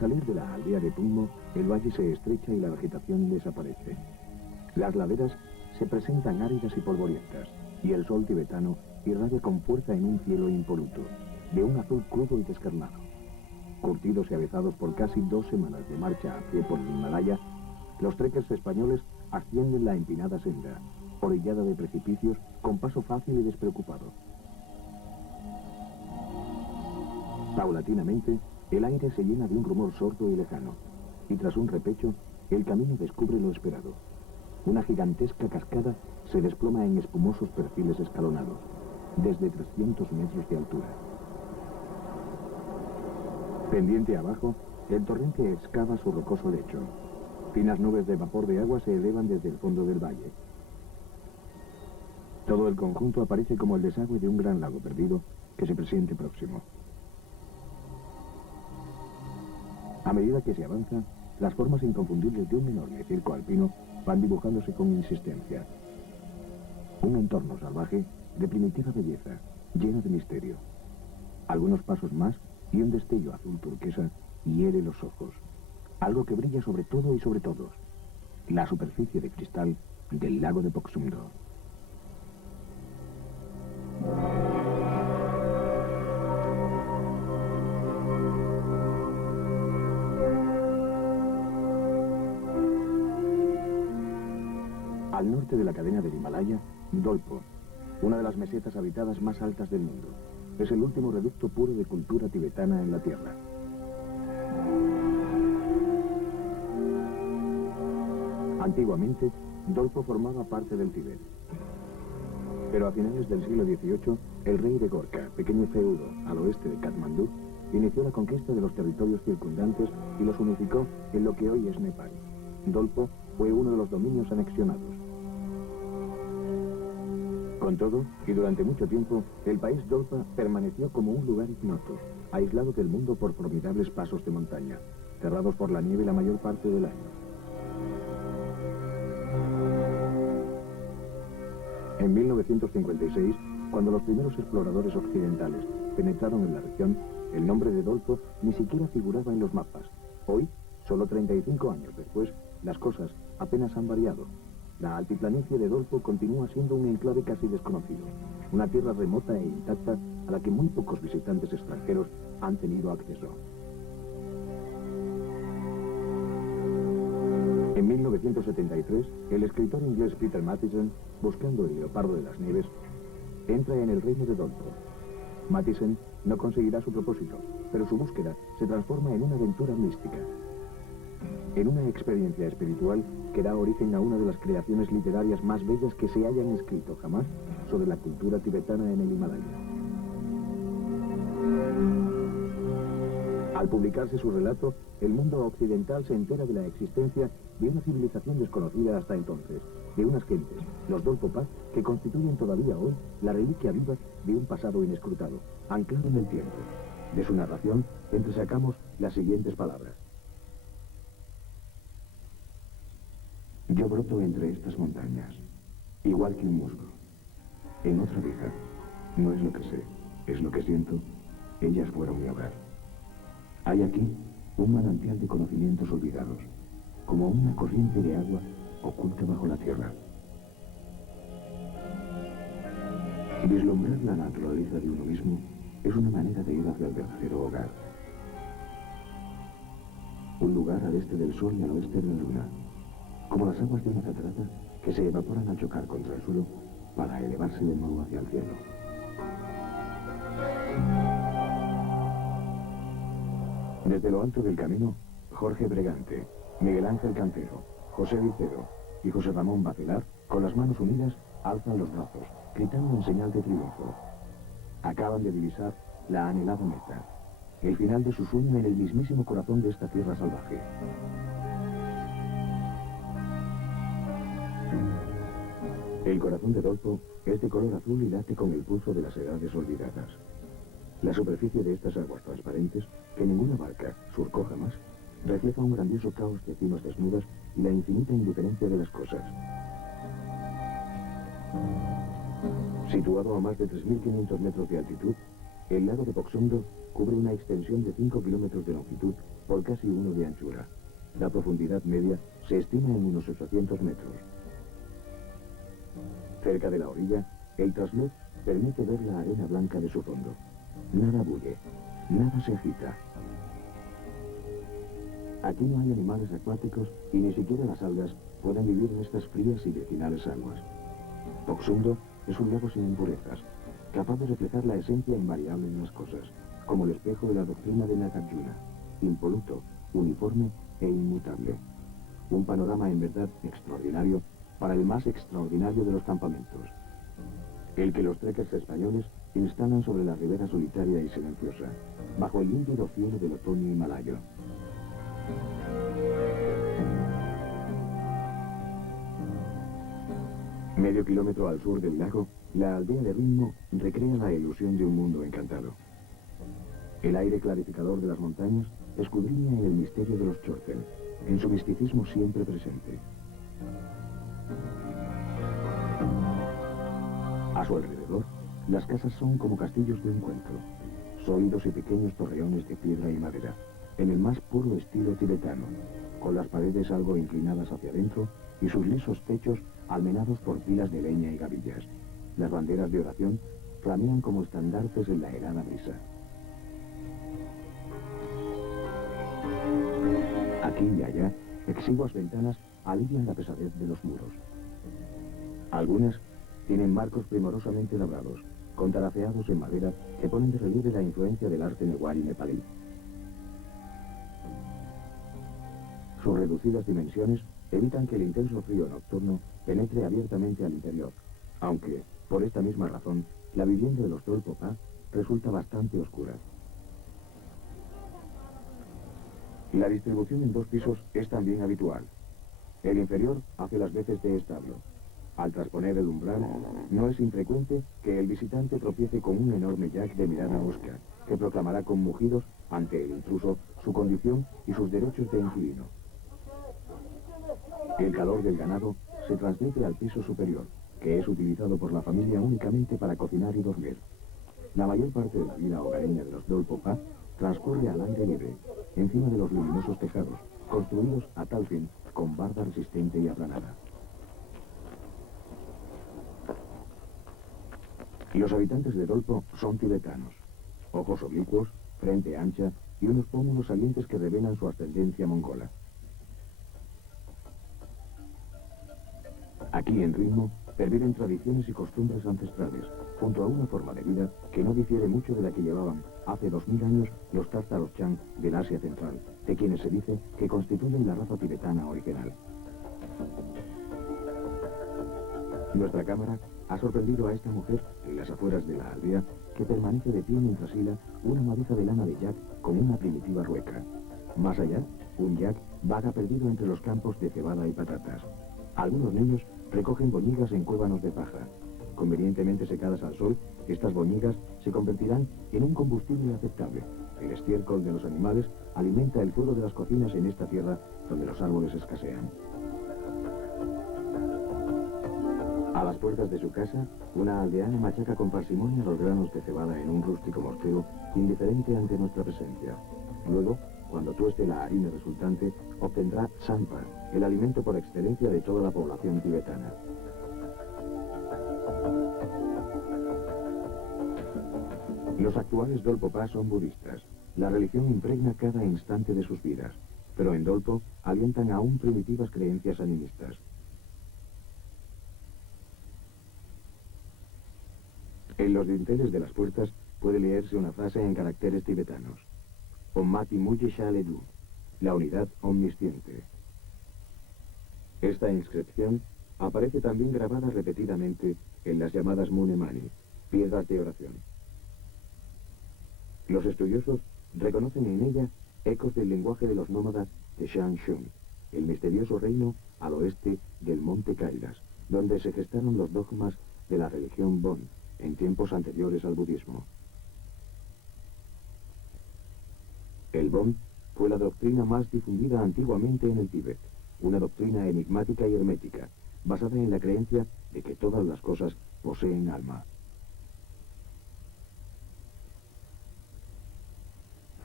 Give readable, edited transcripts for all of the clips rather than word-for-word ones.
salir de la aldea de Tummo, el valle se estrecha y la vegetación desaparece. Las laderas se presentan áridas y polvorientas, y el sol tibetano irradia con fuerza en un cielo impoluto, de un azul crudo y descarnado. Curtidos y avezados por casi 2 semanas de marcha a pie por el Himalaya, los trekkers españoles ascienden la empinada senda, orillada de precipicios, con paso fácil y despreocupado. Paulatinamente, el aire se llena de un rumor sordo y lejano, y tras un repecho, el camino descubre lo esperado. Una gigantesca cascada se desploma en espumosos perfiles escalonados, desde 300 metros de altura. Pendiente abajo, el torrente excava su rocoso lecho. Finas nubes de vapor de agua se elevan desde el fondo del valle. Todo el conjunto aparece como el desagüe de un gran lago perdido que se presiente próximo. A medida que se avanza, las formas inconfundibles de un enorme circo alpino van dibujándose con insistencia. Un entorno salvaje de primitiva belleza, lleno de misterio. Algunos pasos más y un destello azul turquesa hiere los ojos. Algo que brilla sobre todo y sobre todos. La superficie de cristal del lago de Poxumdo. Al norte de la cadena del Himalaya, Dolpo, una de las mesetas habitadas más altas del mundo. Es el último reducto puro de cultura tibetana en la Tierra. Antiguamente, Dolpo formaba parte del Tíbet. Pero a finales del siglo XVIII, el rey de Gorka, pequeño feudo al oeste de Katmandú, inició la conquista de los territorios circundantes y los unificó en lo que hoy es Nepal. Dolpo fue uno de los dominios anexionados. Con todo, y durante mucho tiempo, el país Dolpa permaneció como un lugar ignoto, aislado del mundo por formidables pasos de montaña, cerrados por la nieve la mayor parte del año. En 1956, cuando los primeros exploradores occidentales penetraron en la región, el nombre de Dolpo ni siquiera figuraba en los mapas. Hoy, solo 35 años después, las cosas apenas han variado. La altiplanicie de Dolpo continúa siendo un enclave casi desconocido, una tierra remota e intacta a la que muy pocos visitantes extranjeros han tenido acceso. En 1973, el escritor inglés Peter Mathieson, buscando el leopardo de las nieves, entra en el reino de Dolpo. Mathieson no conseguirá su propósito, pero su búsqueda se transforma en una aventura mística, en una experiencia espiritual que da origen a una de las creaciones literarias más bellas que se hayan escrito jamás sobre la cultura tibetana en el Himalaya. Al publicarse su relato, el mundo occidental se entera de la existencia de una civilización desconocida hasta entonces, de unas gentes, los Dolpo-Pak, que constituyen todavía hoy la reliquia viva de un pasado inescrutado, anclado en el tiempo. De su narración entresacamos las siguientes palabras. Yo broto entre estas montañas, igual que un musgo. En otra vida, no es lo que sé, es lo que siento, ellas fueron mi hogar. Hay aquí un manantial de conocimientos olvidados, como una corriente de agua oculta bajo la tierra. Vislumbrar la naturaleza de uno mismo es una manera de ir hacia el verdadero hogar. Un lugar al este del sol y al oeste de la luna, como las aguas de una catarata que se evaporan al chocar contra el suelo para elevarse de nuevo hacia el cielo. Desde lo alto del camino, Jorge Bregante, Miguel Ángel Cantero, José Vicedo y José Ramón Bacelar, con las manos unidas, alzan los brazos, gritando en señal de triunfo. Acaban de divisar la anhelada meta, el final de su sueño en el mismísimo corazón de esta tierra salvaje. El corazón de Dolpo es de color azul y late con el pulso de las edades olvidadas. La superficie de estas aguas transparentes, que ninguna barca surcó jamás, refleja un grandioso caos de cimas desnudas y la infinita indiferencia de las cosas. Situado a más de 3.500 metros de altitud, el lago de Poxumdo cubre una extensión de 5 kilómetros de longitud por casi 1 de anchura. La profundidad media se estima en unos 800 metros. Cerca de la orilla, el trasluz permite ver la arena blanca de su fondo. Nada bulle, nada se agita. Aquí no hay animales acuáticos y ni siquiera las algas pueden vivir en estas frías y vecinales aguas. Oxundo es un lago sin impurezas, capaz de reflejar la esencia invariable de las cosas, como el espejo de la doctrina de Nagarjuna, impoluto, uniforme e inmutable. Un panorama en verdad extraordinario para el más extraordinario de los campamentos, el que los trekkers españoles instalan sobre la ribera solitaria y silenciosa, bajo el límpido cielo del otoño himalayo. Medio kilómetro al sur del lago, la aldea de Ritmo recrea la ilusión de un mundo encantado. El aire clarificador de las montañas escudriña en el misterio de los Chorten, en su misticismo siempre presente. A su alrededor, las casas son como castillos de un cuento, sólidos y pequeños torreones de piedra y madera, en el más puro estilo tibetano, con las paredes algo inclinadas hacia adentro y sus lisos techos almenados por pilas de leña y gavillas. Las banderas de oración flamean como estandartes en la helada brisa. Aquí y allá, exiguas ventanas alivian la pesadez de los muros. Algunas tienen marcos primorosamente labrados, con taraceados en madera que ponen de relieve la influencia del arte newari nepalí. Sus reducidas dimensiones evitan que el intenso frío nocturno penetre abiertamente al interior, aunque, por esta misma razón, la vivienda de los Dolpopá resulta bastante oscura. La distribución en 2 pisos es también habitual. El inferior hace las veces de establo. Al trasponer el umbral, no es infrecuente que el visitante tropiece con un enorme yak de mirada mosca, que proclamará con mugidos ante el intruso su condición y sus derechos de inquilino. El calor del ganado se transmite al piso superior, que es utilizado por la familia únicamente para cocinar y dormir. La mayor parte de la vida hogareña de los Dolpopá transcurre al aire libre, encima de los luminosos tejados, construidos a tal fin con barda resistente y aplanada. Los habitantes de Dolpo son tibetanos, ojos oblicuos, frente ancha y unos pómulos salientes que revelan su ascendencia mongola. Aquí en Ritmo perviven tradiciones y costumbres ancestrales, junto a una forma de vida que no difiere mucho de la que llevaban hace 2000 años los tártaros Chan del Asia Central, de quienes se dice que constituyen la raza tibetana original. Nuestra cámara ha sorprendido a esta mujer en las afueras de la aldea, que permanece de pie mientras hila una madeja de lana de yak con una primitiva rueca. Más allá, un yak vaga perdido entre los campos de cebada y patatas. Algunos niños recogen boñigas en cuévanos de paja. Convenientemente secadas al sol, estas boñigas se convertirán en un combustible aceptable. El estiércol de los animales alimenta el fuego de las cocinas en esta tierra donde los árboles escasean. A las puertas de su casa, una aldeana machaca con parsimonia los granos de cebada en un rústico mortero, indiferente ante nuestra presencia. Luego, cuando tueste la harina resultante, obtendrá sampa, el alimento por excelencia de toda la población tibetana. Los actuales Dolpopá son budistas. La religión impregna cada instante de sus vidas, pero en Dolpo alientan aún primitivas creencias animistas. En los dinteles de las puertas puede leerse una frase en caracteres tibetanos. Ommati Muye Shaledu, la unidad omnisciente. Esta inscripción aparece también grabada repetidamente en las llamadas Munemani, piedras de oración. Los estudiosos reconocen en ella ecos del lenguaje de los nómadas de Shanshun, el misterioso reino al oeste del monte Kailas, donde se gestaron los dogmas de la religión Bon, en tiempos anteriores al budismo. El Bon fue la doctrina más difundida antiguamente en el Tíbet, una doctrina enigmática y hermética, basada en la creencia de que todas las cosas poseen alma.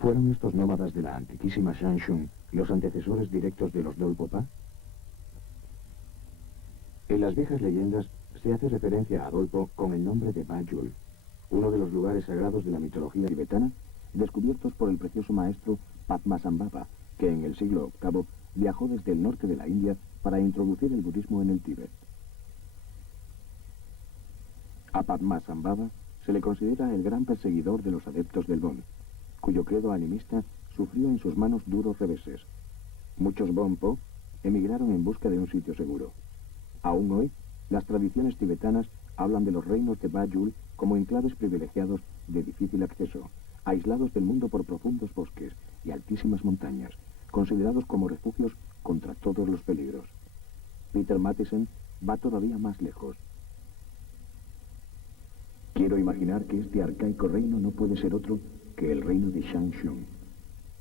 ¿Fueron estos nómadas de la antiquísima Shanshun los antecesores directos de los Dolpopa? En las viejas leyendas se hace referencia a Dolpo con el nombre de Bajul, uno de los lugares sagrados de la mitología tibetana, descubiertos por el precioso maestro Padmasambhava, que en el siglo VIII viajó desde el norte de la India para introducir el budismo en el Tíbet. A Padmasambhava se le considera el gran perseguidor de los adeptos del Bon, cuyo credo animista sufrió en sus manos duros reveses. Muchos Bonpo emigraron en busca de un sitio seguro. Aún hoy, las tradiciones tibetanas hablan de los reinos de Bajul como enclaves privilegiados de difícil acceso, aislados del mundo por profundos bosques y altísimas montañas, considerados como refugios contra todos los peligros. Peter Matthiessen va todavía más lejos. Quiero imaginar que este arcaico reino no puede ser otro que el reino de Shanshun,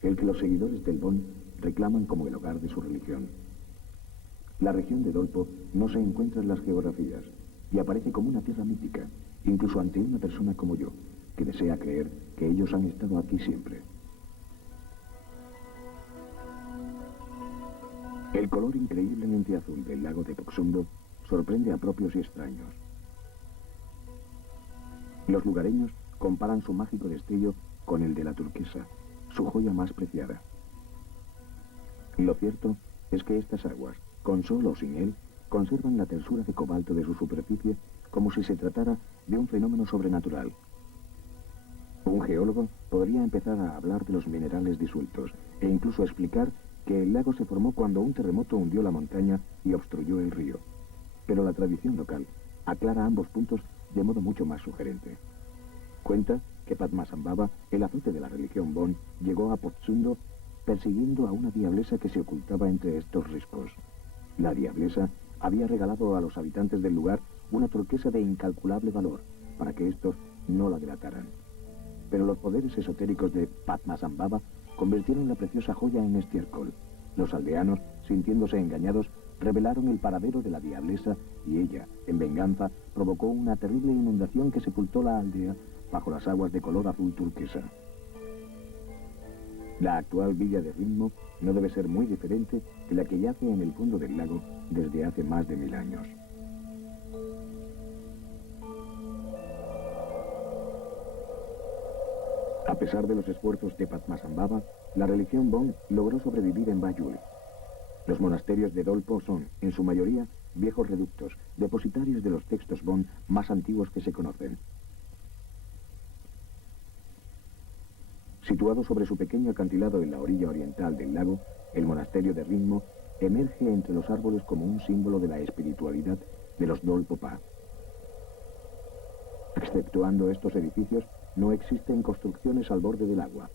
el que los seguidores del Bon reclaman como el hogar de su religión. La región de Dolpo no se encuentra en las geografías y aparece como una tierra mítica, incluso ante una persona como yo, que desea creer que ellos han estado aquí siempre. El color increíblemente azul del lago de Poksundo sorprende a propios y extraños. Los lugareños comparan su mágico destello con el de la turquesa, su joya más preciada. Lo cierto es que estas aguas, con sol o sin él, conservan la tersura de cobalto de su superficie como si se tratara de un fenómeno sobrenatural. Un geólogo podría empezar a hablar de los minerales disueltos e incluso explicar que el lago se formó cuando un terremoto hundió la montaña y obstruyó el río. Pero la tradición local aclara ambos puntos de modo mucho más sugerente. Cuenta que Padmasambhava, el azote de la religión Bon, llegó a Poksundo persiguiendo a una diablesa que se ocultaba entre estos riscos. La diablesa había regalado a los habitantes del lugar una turquesa de incalculable valor para que estos no la delataran. Pero los poderes esotéricos de Padmasambhava convirtieron la preciosa joya en estiércol. Los aldeanos, sintiéndose engañados, revelaron el paradero de la diablesa y ella, en venganza, provocó una terrible inundación que sepultó la aldea bajo las aguas de color azul turquesa. La actual villa de Rinmo no debe ser muy diferente de la que yace en el fondo del lago desde hace más de 1000 años. A pesar de los esfuerzos de Padmasambhava, la religión Bon logró sobrevivir en Bajul. Los monasterios de Dolpo son, en su mayoría, viejos reductos, depositarios de los textos Bon más antiguos que se conocen. Situado sobre su pequeño acantilado en la orilla oriental del lago, el monasterio de Rinmo emerge entre los árboles como un símbolo de la espiritualidad de los Dolpopa. Exceptuando estos edificios, no existen construcciones al borde del agua.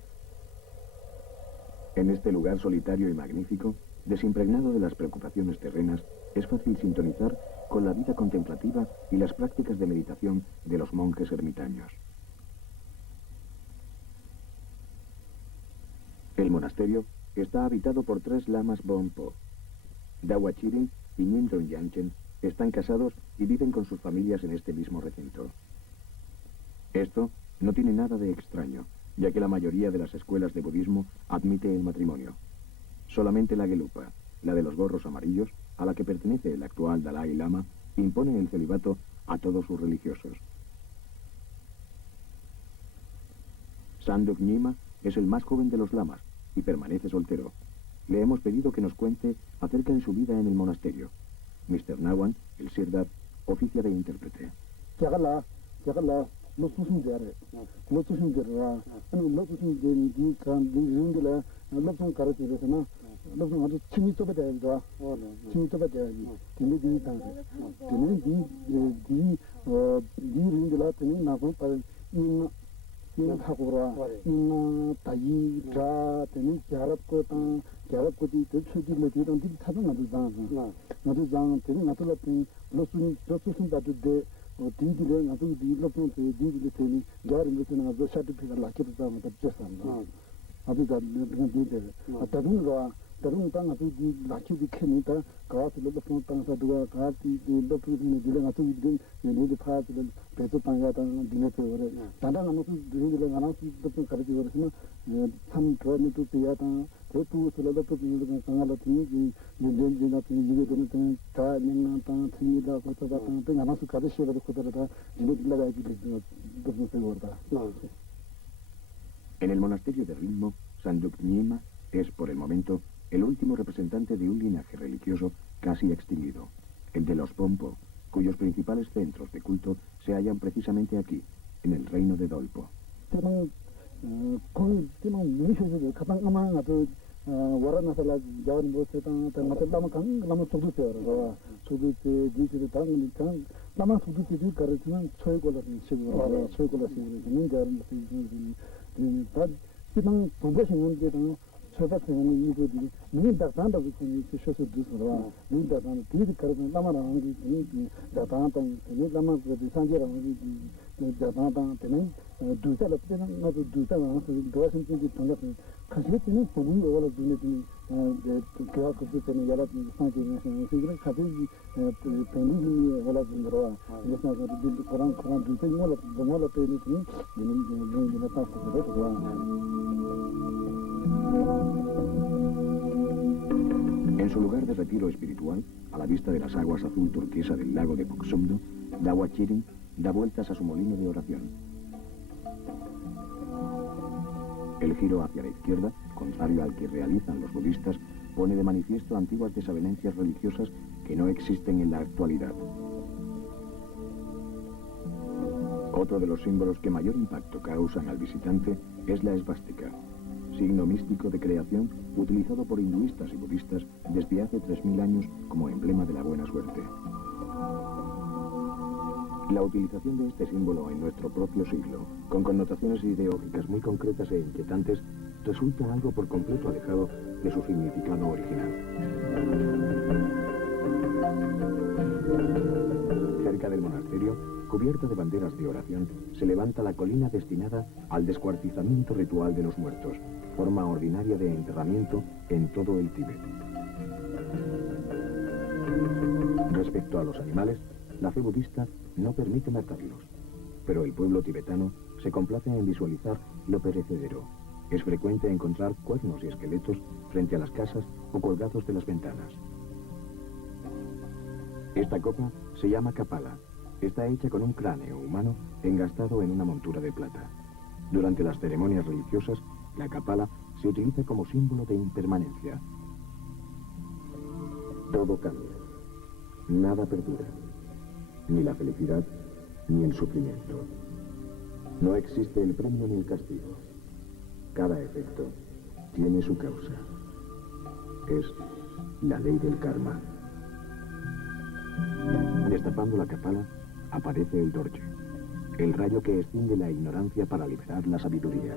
En este lugar solitario y magnífico, desimpregnado de las preocupaciones terrenas, es fácil sintonizar con la vida contemplativa y las prácticas de meditación de los monjes ermitaños. El monasterio está habitado por 3 lamas Bonpo. Dawa Chirin y Nyingdong Yanchen están casados y viven con sus familias en este mismo recinto. Esto no tiene nada de extraño, ya que la mayoría de las escuelas de budismo admite el matrimonio. Solamente la Gelupa, la de los gorros amarillos, a la que pertenece el actual Dalai Lama, impone el celibato a todos sus religiosos. Sanduk Nyima es el más joven de los lamas y permanece soltero. Le hemos pedido que nos cuente acerca de su vida en el monasterio. Mr. Nawan, el Sirdar, oficia de intérprete. 다른 땅 아주 라치디 캐니다 가스 로도 땅사 두가 가티 로프니 디레 나도 디 네디 파스를 배도 땅가다 디네서 오래 단단 아무 디레 가나스 또 가르치 버스나 참 트로니 또 피야다 대부 슬로도 또 상가로 티 렌렌나 티 이게 되는 다 닝나 땅 티다 거다 땅 가나스 가르치 버스 거다 디네들라 가지 또 세워다 En el monasterio de Ritmo, Sanduk Nyima es, por el momento, el último representante de un linaje religioso casi extinguido, el de los Pompo, cuyos principales centros de culto se hallan precisamente aquí, en el reino de Dolpo. 처박하는 이거들이 민다 단다고 그니 쇼서 두서라 민다 단 뒤에 가르는 남아라는 게 다단단 이 남아서 상계라는 게 다단단 때는 두자를 때는 나도 두자가 도와준 게 동작 가시는 부분이 올라 두는 그가 그때 때는 여러 상계는 그런 가지고 팬이 올라 준다라 그래서 그 코란 두자 몰라 때는 이는 다 En su lugar de retiro espiritual, a la vista de las aguas azul turquesa del lago de Puxumdo, Dawa Chirin da vueltas a su molino de oración. El giro hacia la izquierda, contrario al que realizan los budistas, pone de manifiesto antiguas desavenencias religiosas que no existen en la actualidad. Otro de los símbolos que mayor impacto causan al visitante es la esvástica, signo místico de creación utilizado por hinduistas y budistas desde hace 3000 años como emblema de la buena suerte. La utilización de este símbolo en nuestro propio siglo, con connotaciones ideológicas muy concretas e inquietantes, resulta algo por completo alejado de su significado original. Cerca del monasterio, cubierta de banderas de oración, se levanta la colina destinada al descuartizamiento ritual de los muertos, forma ordinaria de enterramiento en todo el Tíbet. Respecto a los animales, la fe budista no permite matarlos, pero el pueblo tibetano se complace en visualizar lo perecedero. Es frecuente encontrar cuernos y esqueletos frente a las casas o colgados de las ventanas. Esta copa se llama kapala. Está hecha con un cráneo humano engastado en una montura de plata. Durante las ceremonias religiosas, la kapala se utiliza como símbolo de impermanencia. Todo cambia. Nada perdura. Ni la felicidad, ni el sufrimiento. No existe el premio ni el castigo. Cada efecto tiene su causa. Es la ley del karma. Destapando la kapala, aparece el dorje, el rayo que extingue la ignorancia para liberar la sabiduría.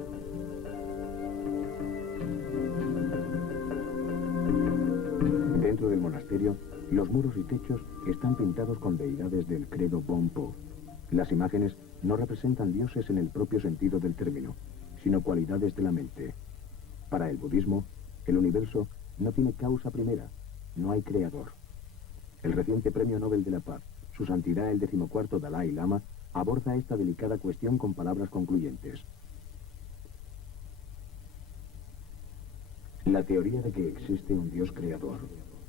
Dentro del monasterio, los muros y techos están pintados con deidades del credo Bonpo. Las imágenes no representan dioses en el propio sentido del término, sino cualidades de la mente. Para el budismo, el universo no tiene causa primera, no hay creador. El reciente Premio Nobel de la Paz, Su Santidad el 14º Dalai Lama, aborda esta delicada cuestión con palabras concluyentes. La teoría de que existe un Dios creador,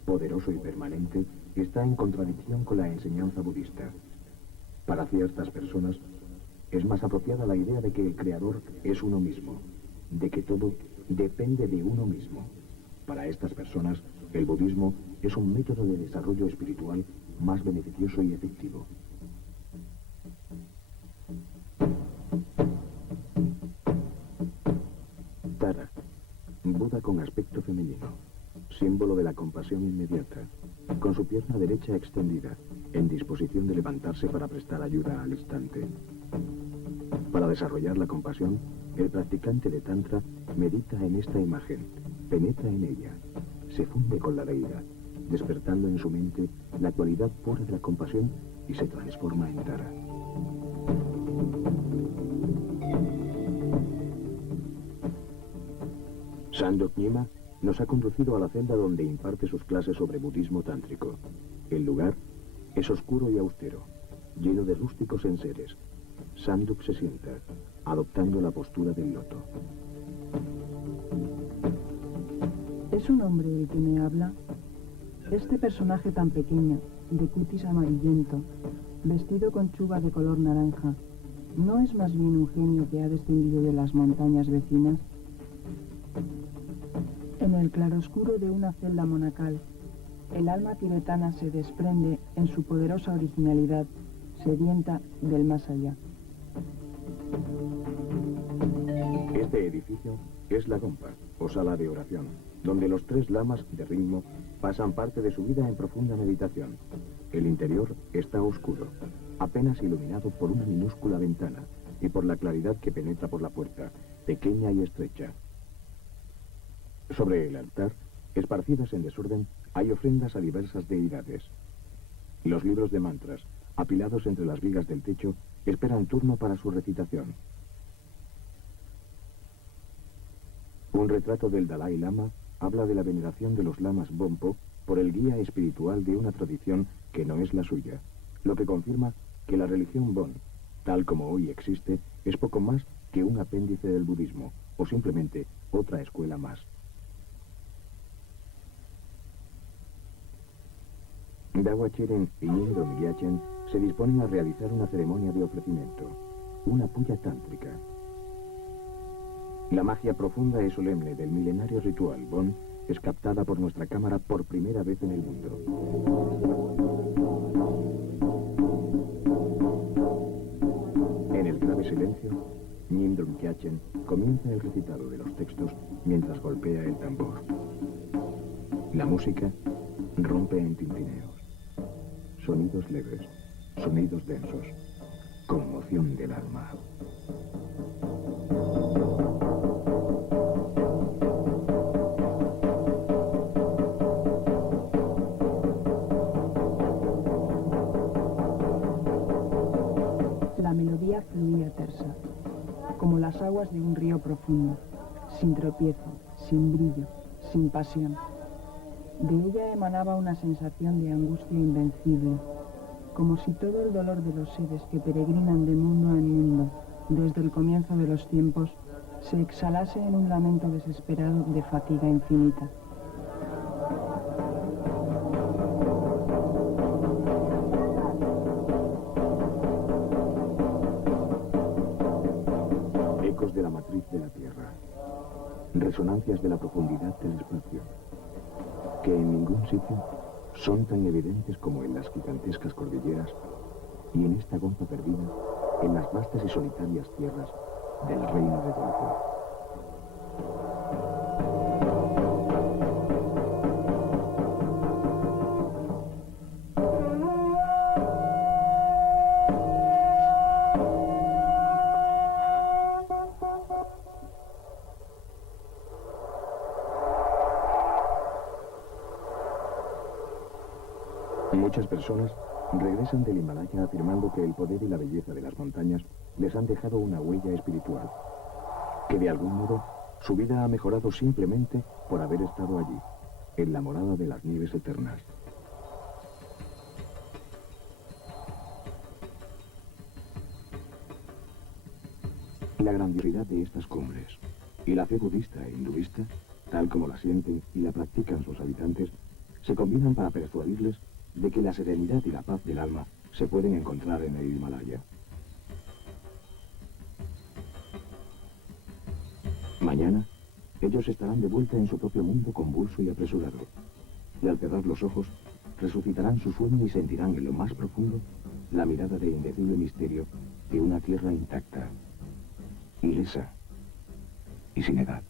poderoso y permanente, está en contradicción con la enseñanza budista. Para ciertas personas, es más apropiada la idea de que el creador es uno mismo, de que todo depende de uno mismo. Para estas personas, el budismo es un método de desarrollo espiritual más beneficioso y efectivo. Tara, Buda con aspecto femenino, símbolo de la compasión inmediata, con su pierna derecha extendida, en disposición de levantarse para prestar ayuda al instante. Para desarrollar la compasión, el practicante de Tantra medita en esta imagen, penetra en ella, se funde con la deidad, despertando en su mente la cualidad pura de la compasión y se transforma en Tara. Sanduk Nyima nos ha conducido a la celda donde imparte sus clases sobre budismo tántrico. El lugar es oscuro y austero, lleno de rústicos enseres. Sanduk se sienta, adoptando la postura del loto. ¿Es un hombre el que me habla? Este personaje tan pequeño, de cutis amarillento, vestido con chuba de color naranja, ¿no es más bien un genio que ha descendido de las montañas vecinas? En el claroscuro de una celda monacal, el alma tibetana se desprende en su poderosa originalidad, sedienta del más allá. Este edificio es la Gompa, o sala de oración, donde los 3 lamas de ritmo pasan parte de su vida en profunda meditación. El interior está oscuro, apenas iluminado por una minúscula ventana y por la claridad que penetra por la puerta, pequeña y estrecha. Sobre el altar, esparcidas en desorden, hay ofrendas a diversas deidades. Los libros de mantras, apilados entre las vigas del techo, esperan turno para su recitación. Un retrato del Dalai Lama habla de la veneración de los lamas Bonpo por el guía espiritual de una tradición que no es la suya, lo que confirma que la religión Bon, tal como hoy existe, es poco más que un apéndice del budismo, o simplemente otra escuela más. Dawa Cheren y Nyingdong Gyatsen se disponen a realizar una ceremonia de ofrecimiento, una puya tántrica. La magia profunda y solemne del milenario ritual Bon es captada por nuestra cámara por primera vez en el mundo. En el grave silencio, Nyingdong Gyatsen comienza el recitado de los textos mientras golpea el tambor. La música rompe en tintineos. Sonidos leves, sonidos densos, conmoción del alma. La melodía fluía tersa, como las aguas de un río profundo, sin tropiezo, sin brillo, sin pasión. De ella emanaba una sensación de angustia invencible, como si todo el dolor de los seres que peregrinan de mundo en mundo, desde el comienzo de los tiempos, se exhalase en un lamento desesperado de fatiga infinita. Ecos de la matriz de la Tierra, resonancias de la profundidad del espacio, que en ningún sitio son tan evidentes como en las gigantescas cordilleras y en esta Gompa perdida en las vastas y solitarias tierras del reino de Golfo. Muchas personas regresan del Himalaya afirmando que el poder y la belleza de las montañas les han dejado una huella espiritual, que de algún modo su vida ha mejorado simplemente por haber estado allí, en la morada de las nieves eternas. La grandiosidad de estas cumbres y la fe budista e hinduista, tal como la sienten y la practican sus habitantes, se combinan para persuadirles de que la serenidad y la paz del alma se pueden encontrar en el Himalaya. Mañana, ellos estarán de vuelta en su propio mundo convulso y apresurado, y al cerrar los ojos, resucitarán su sueño y sentirán en lo más profundo la mirada de indecible misterio de una tierra intacta, ilesa y sin edad.